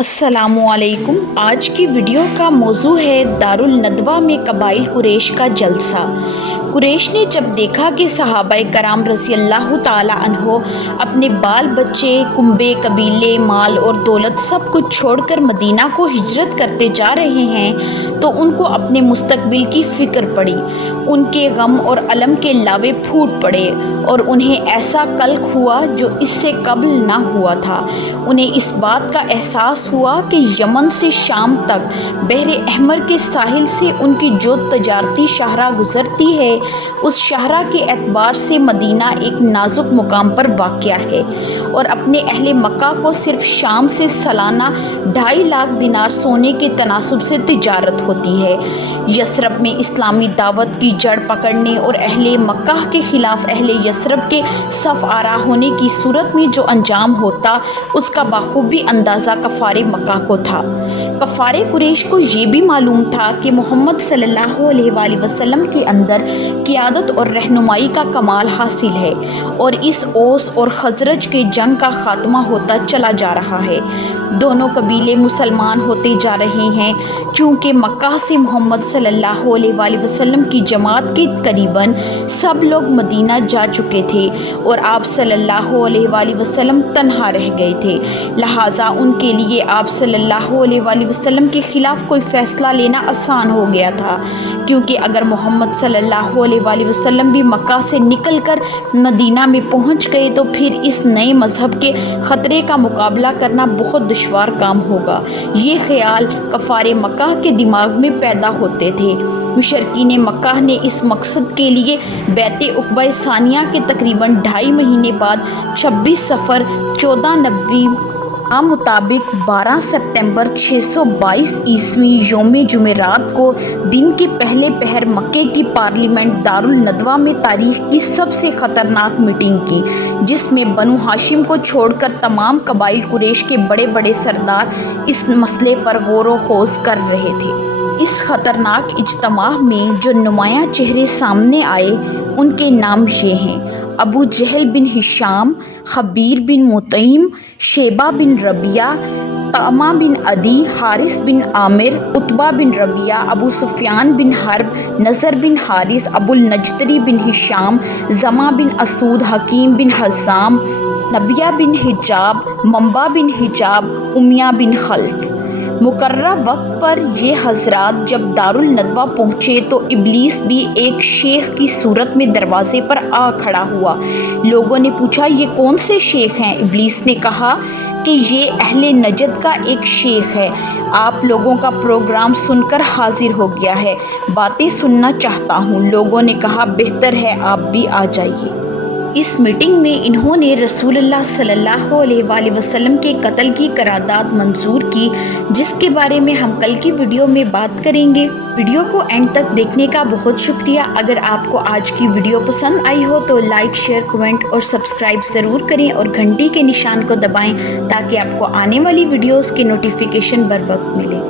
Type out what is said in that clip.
السلام علیکم۔ آج کی ویڈیو کا موضوع ہے دارالندوہ میں قبائل قریش کا جلسہ۔ قریش نے جب دیکھا کہ صحابہ کرام رضی اللہ تعالی عنہ اپنے بال بچے، کنبے، قبیلے، مال اور دولت سب کچھ چھوڑ کر مدینہ کو ہجرت کرتے جا رہے ہیں تو ان کو اپنے مستقبل کی فکر پڑی۔ ان کے غم اور الم کے لاوے پھوٹ پڑے اور انہیں ایسا قلق ہوا جو اس سے قبل نہ ہوا تھا۔ انہیں اس بات کا احساس ہوا کہ یمن سے شام تک بحر احمر کے ساحل سے ان کی جو تجارتی شاہراہ گزرتی ہے، اس شاہراہ کے اعتبار سے مدینہ ایک نازک مقام پر واقع ہے اور اپنے اہل مکہ کو صرف شام سے سالانہ 2.5 لاکھ دینار سونے کے تناسب سے تجارت ہوتی ہے۔ یثرب میں اسلامی دعوت کی جڑ پکڑنے اور اہل مکہ کے خلاف اہل یثرب کے صف آرا ہونے کی صورت میں جو انجام ہوتا، اس کا بخوبی اندازہ کفار مکہ کو تھا۔ کفار قریش کو یہ بھی معلوم تھا کہ محمد صلی اللہ علیہ وآلہ وسلم کے اندر قیادت اور رہنمائی کا کمال حاصل ہے اور اس اوس اور خزرج کے جنگ کا خاتمہ ہوتا چلا جا رہا ہے۔ دونوں قبیلے مسلمان ہوتے جا رہے ہیں۔ چونکہ مکہ سے محمد صلی اللہ علیہ وآلہ وسلم کی جماعت کے قریباً سب لوگ مدینہ جا چکے تھے اور آپ صلی اللہ علیہ وآلہ وسلم تنہا رہ گئے تھے، لہٰذا ان کے لیے آپ صلی اللہ علیہ وآلہ وسلم کے خلاف کوئی فیصلہ لینا آسان ہو گیا تھا، کیونکہ اگر محمد صلی اللہ علیہ وآلہ وسلم بھی مکہ سے نکل کر مدینہ میں پہنچ گئے تو پھر اس نئے مذہب کے خطرے کا مقابلہ کرنا بہت دشوار کام ہوگا۔ یہ خیال کفار مکہ کے دماغ میں پیدا ہوتے تھے۔ مشرکین مکہ نے اس مقصد کے لیے بیعت عقبہ ثانیہ کے تقریباً 2.5 مہینے بعد 26 صفر 1490 مطابق 12 ستمبر 622 عیسوی یوم جمعرات کو دن کے پہلے پہر مکے کی پارلیمنٹ دارالندوہ میں تاریخ کی سب سے خطرناک میٹنگ کی، جس میں بنو ہاشم کو چھوڑ کر تمام قبائل قریش کے بڑے بڑے سردار اس مسئلے پر غور و خوض کر رہے تھے۔ اس خطرناک اجتماع میں جو نمایاں چہرے سامنے آئے ان کے نام یہ ہیں: ابو جہل بن ہشام، خبیر بن مطعم، شیبہ بن ربیعہ، طعمہ بن عدی، حارث بن عامر، عتبہ بن ربیعہ، ابو سفیان بن حرب، نضر بن حارث، ابو النجتری بن ہشام، زمہ بن اسود، حکیم بن حزام، نبیہ بن حجاب، منبع بن حجاب، امیہ بن خلف۔ مقررہ وقت پر یہ حضرات جب دارالندوہ پہنچے تو ابلیس بھی ایک شیخ کی صورت میں دروازے پر آ کھڑا ہوا۔ لوگوں نے پوچھا، یہ کون سے شیخ ہیں؟ ابلیس نے کہا کہ یہ اہل نجد کا ایک شیخ ہے، آپ لوگوں کا پروگرام سن کر حاضر ہو گیا ہے، باتیں سننا چاہتا ہوں۔ لوگوں نے کہا، بہتر ہے آپ بھی آ جائیے۔ اس میٹنگ میں انہوں نے رسول اللہ صلی اللہ علیہ وآلہ وسلم کے قتل کی قرارداد منظور کی، جس کے بارے میں ہم کل کی ویڈیو میں بات کریں گے۔ ویڈیو کو اینڈ تک دیکھنے کا بہت شکریہ۔ اگر آپ کو آج کی ویڈیو پسند آئی ہو تو لائک، شیئر، کمنٹ اور سبسکرائب ضرور کریں اور گھنٹی کے نشان کو دبائیں تاکہ آپ کو آنے والی ویڈیوز کے نوٹیفیکیشن بر وقت ملے۔